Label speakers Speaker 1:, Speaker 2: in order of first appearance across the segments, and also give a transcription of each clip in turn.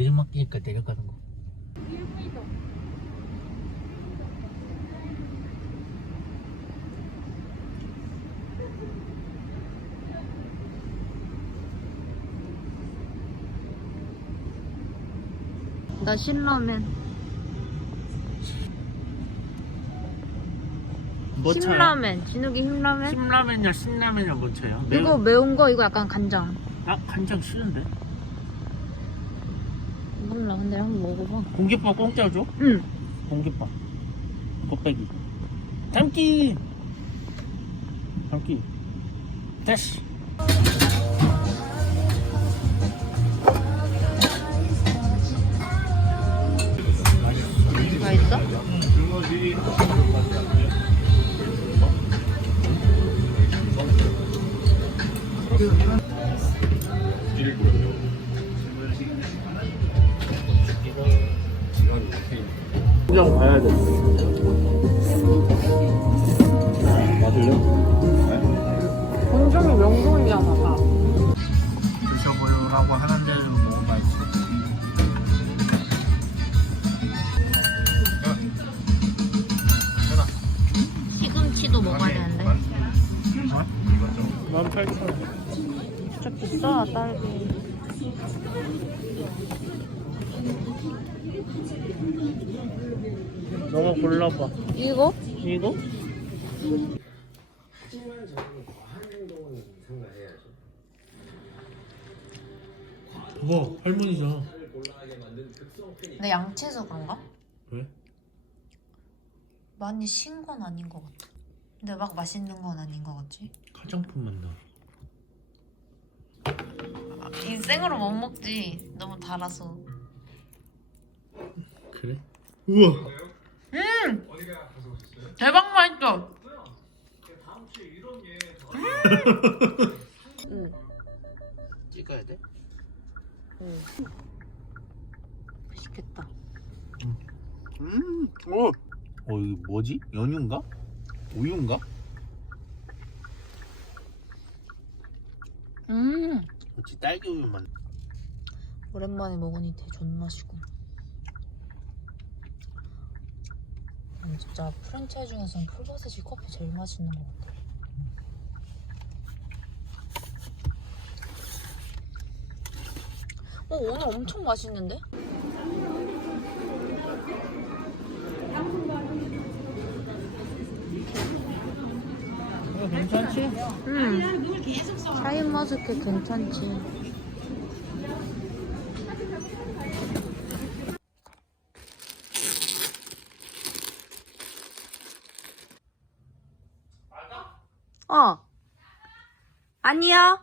Speaker 1: 내리막이니까 내려가는 거.
Speaker 2: 나 신라면.
Speaker 1: 뭐?
Speaker 2: 신라면. 진욱이 힘라면.
Speaker 1: 신라면이야 신라면이야 뭐 차요?
Speaker 2: 이거 매운 거 이거 약간 간장.
Speaker 1: 아 간장 싫은데?
Speaker 2: 몰라 근데 한번 먹어봐.
Speaker 1: 공깃밥 공짜 줘?
Speaker 2: 응.
Speaker 1: 공깃밥. 곱빼기. 담기. 담기. 다시.
Speaker 2: 맛있어?
Speaker 1: 그냥 봐야 돼. 맞을래?
Speaker 2: 본점이 명동이잖아 다.
Speaker 1: 드셔보려고 하는데 뭐 맛있어?
Speaker 2: 시금치도 먹어야 되는데.
Speaker 1: 만 팔천 원.
Speaker 2: 진짜 비싸 딸기.
Speaker 1: 너가 골라봐.
Speaker 2: 이거?
Speaker 1: 이거? 뭐 할머니잖아.
Speaker 2: 내 양치해서 그런가?
Speaker 1: 왜?
Speaker 2: 많이 신 건 아닌 것 같아. 근데 막 맛있는 건 아닌 것 같지?
Speaker 1: 화장품 맛나.
Speaker 2: 아, 인생으로 못 먹지. 너무 달아서.
Speaker 1: 그래? 우와.
Speaker 2: 대박 맛있어. 응.
Speaker 1: 찍어야 돼?
Speaker 2: 응. 맛있겠다.
Speaker 1: 음. 어. 어 이거 뭐지? 연유인가? 우유인가?
Speaker 2: 음.
Speaker 1: 그렇지 딸기 우유 맛.
Speaker 2: 오랜만에 먹으니 되게 존맛이고. 난 진짜 프랜차이즈 중에서는 풀버섯이 커피 제일 맛있는 것 같아. 어, 오늘 엄청 맛있는데?
Speaker 1: 괜찮지?
Speaker 2: 응. 샤인 머스켓 괜찮지. 어. 아니야.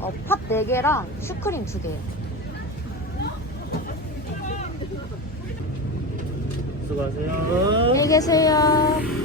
Speaker 2: 어, 팥 4개랑 슈크림 2개.
Speaker 1: 수고하세요.
Speaker 2: 안녕히 계세요.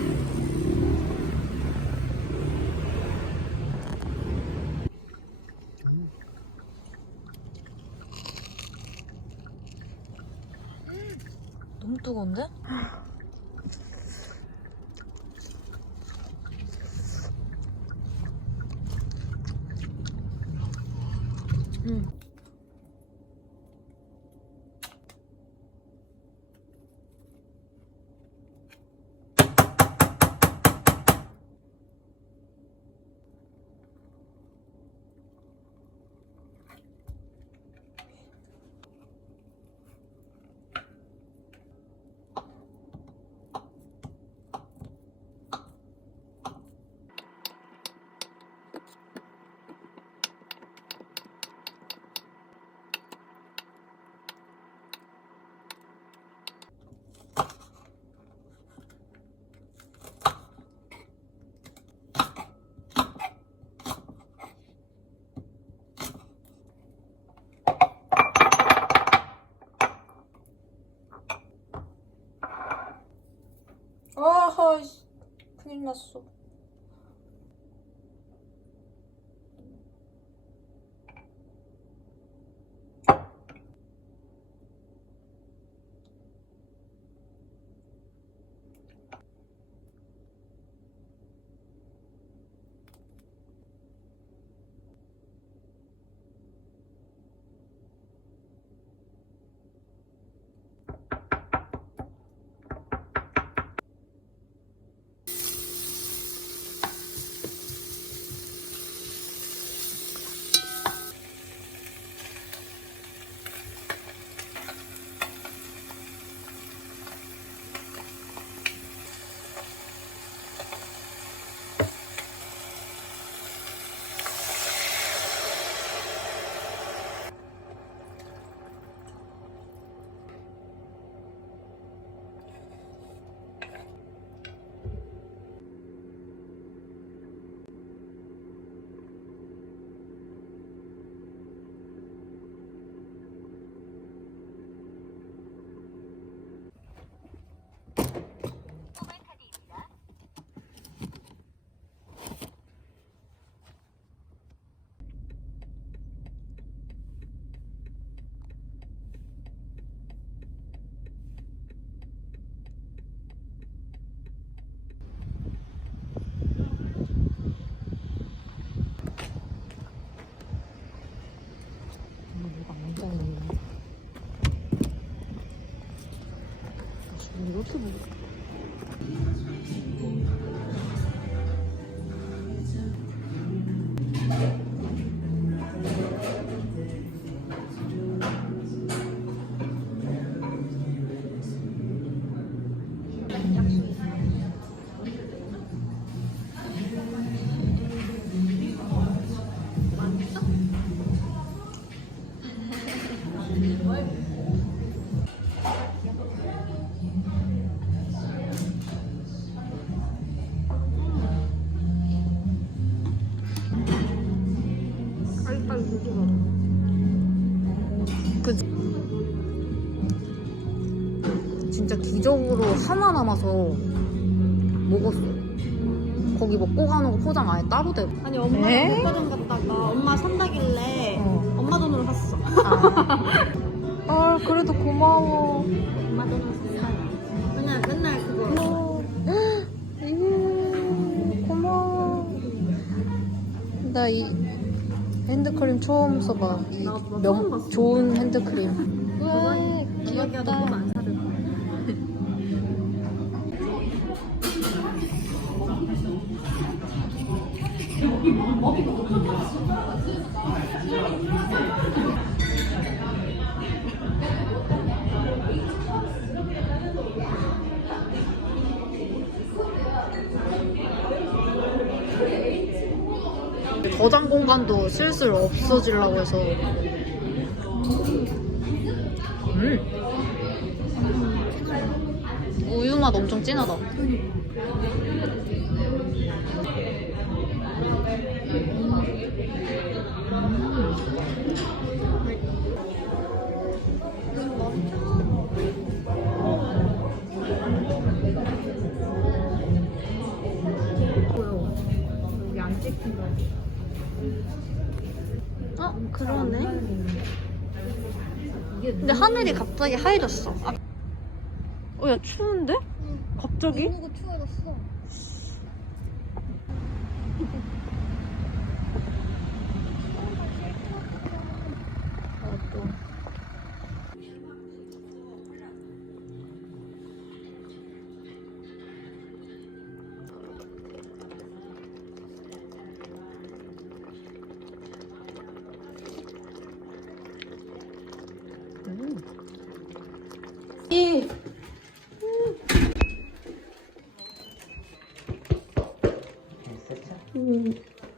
Speaker 2: 큰일 났어 진짜 기적으로 하나 남아서 먹었어. 거기 먹고 가는 거 포장 아예 따로 되고.
Speaker 3: 아니 엄마가
Speaker 2: 에?
Speaker 3: 백화점 갔다가 엄마 산다길래
Speaker 2: 어.
Speaker 3: 엄마 돈으로 샀어
Speaker 2: 아 그래도 고마워.
Speaker 3: 엄마 돈으로 샀어 맨날 맨날 그거
Speaker 2: 음, 고마워. 나 이 핸드크림 처음 써봐. 이 명. 좋은 핸드크림. 와
Speaker 3: 기억이
Speaker 2: 저장 공간도 슬슬 없어지려고 해서. 음. 우유 맛 엄청 진하다. 하늘이 갑자기 하얘졌어. 아, 어 야 추운데? 갑자기?
Speaker 3: 너무 추워졌어
Speaker 2: 어,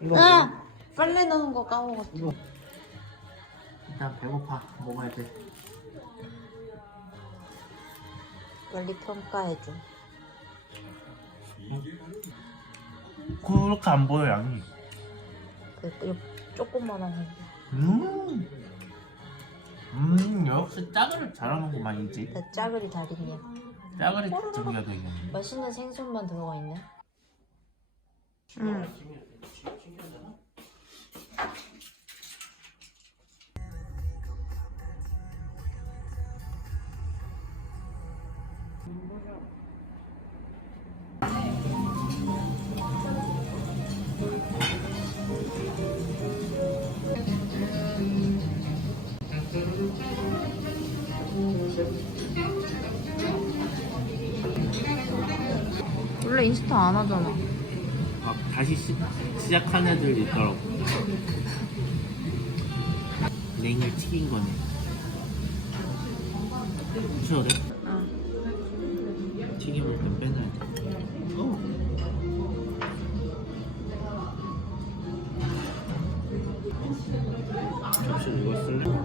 Speaker 1: 이거
Speaker 2: 아! 빨래 넣는 거 까먹었어.
Speaker 1: 이거 일단 배고파 먹어야 돼
Speaker 2: 빨리 평가해줘.
Speaker 1: 그렇게 안 보여 양이
Speaker 2: 그, 그 조그만한 거.
Speaker 1: 음, 음 역시 짜글을 잘하는구만 이지
Speaker 2: 그 짜글이 달인이야.
Speaker 1: 짜그리 찜겨도 있네.
Speaker 3: 맛있는 생선만 들어가 있네.
Speaker 2: 응. 원래 인스타 안 하잖아.
Speaker 1: 막 다시 시, 시작한 애들 있더라고. 냉을 튀긴 거네. 추워래?
Speaker 2: 응.
Speaker 1: 튀김을 좀 빼놔야 돼. 어. 접시 이거 쓸래?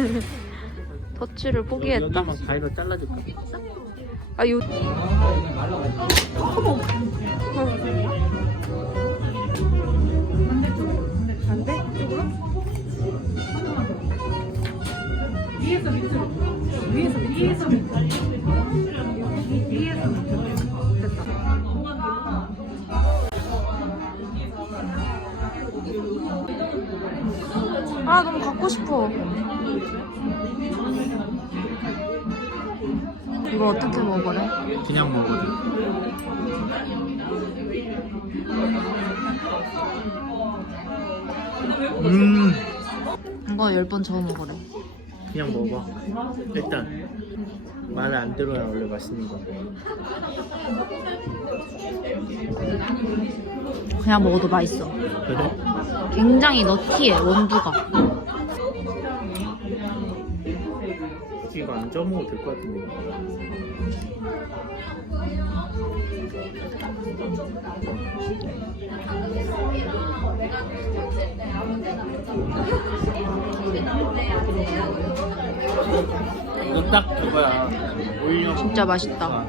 Speaker 2: 터치를 포기했다.
Speaker 1: 여기만 가위로 잘라줄까?
Speaker 2: 아, 요. 안 돼? 이쪽으로? 위에서 밑으로. 위에서 밑으로. 위에서 밑으로. 위에서 밑으로. 됐다. 아, 너무 갖고 싶어. 이거 어떻게 먹으래?
Speaker 1: 그냥 먹어도 음
Speaker 2: 이거 열 번 저어 먹으래.
Speaker 1: 그냥 먹어 일단 말을 안 들어야 원래 맛있는 거
Speaker 2: 그냥 먹어도 맛있어.
Speaker 1: 그래?
Speaker 2: 굉장히 너티해, 원두가.
Speaker 1: 이거 안 쪄먹어도 될 것 같은데. 이거 딱 그거야.
Speaker 2: 진짜 맛있다.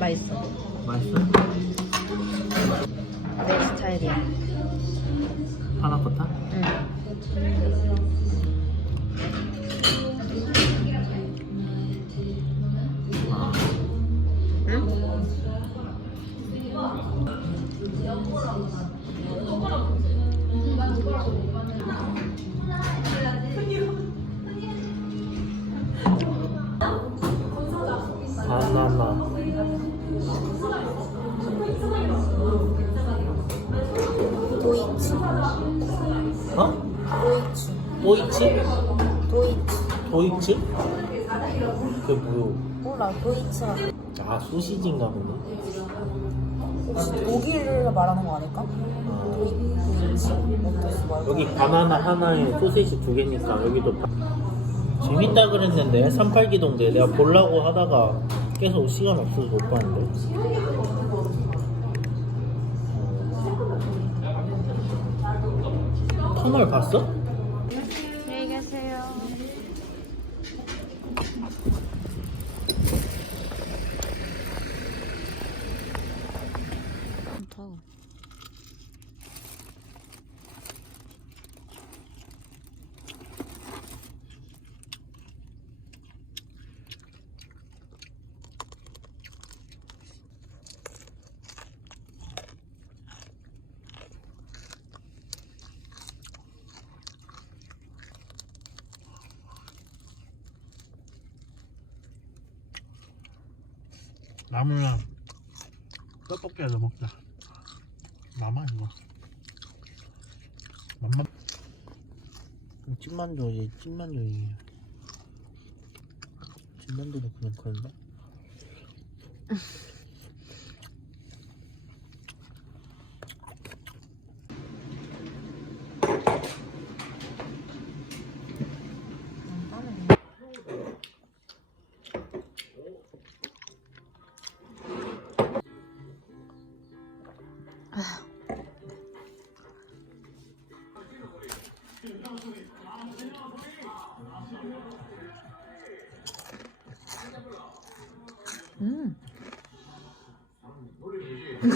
Speaker 2: 맛있어.
Speaker 1: 맛있어?
Speaker 2: 내 스타일이야.
Speaker 1: 하나부터?
Speaker 2: 응.
Speaker 3: 도이치.
Speaker 1: 어?
Speaker 3: 도이치. 도이치.
Speaker 1: 도이치? 그게 뭐요?
Speaker 3: 몰라, 도이치라.
Speaker 1: 아 소시지인가 보네
Speaker 3: 혹시 독일을 말하는 거 아닐까? 도이, 도이치.
Speaker 1: 여기 바나나 하나에 소시지 두 개니까 여기도 바... 재밌다 그랬는데 38기동대 내가 보려고 하다가 계속 시간 없어서 못 봤는데 터널 봤어? 나물랑 떡볶이라도 먹자. 나만 이거. 맘만 찐만두지 찐만두지 찐만두는 그냥 그런데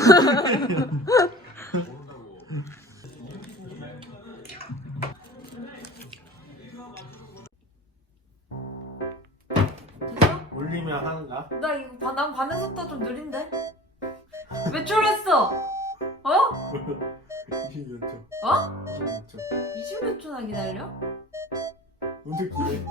Speaker 1: 올리면 하는가?
Speaker 2: 나 이거 봐, 난 반응 속도 좀 느린데? 왜 졸았어? 어?
Speaker 1: 20몇 초
Speaker 2: 어?
Speaker 1: 20몇 초
Speaker 2: 20몇 초나 기다려?
Speaker 1: 언제 기대?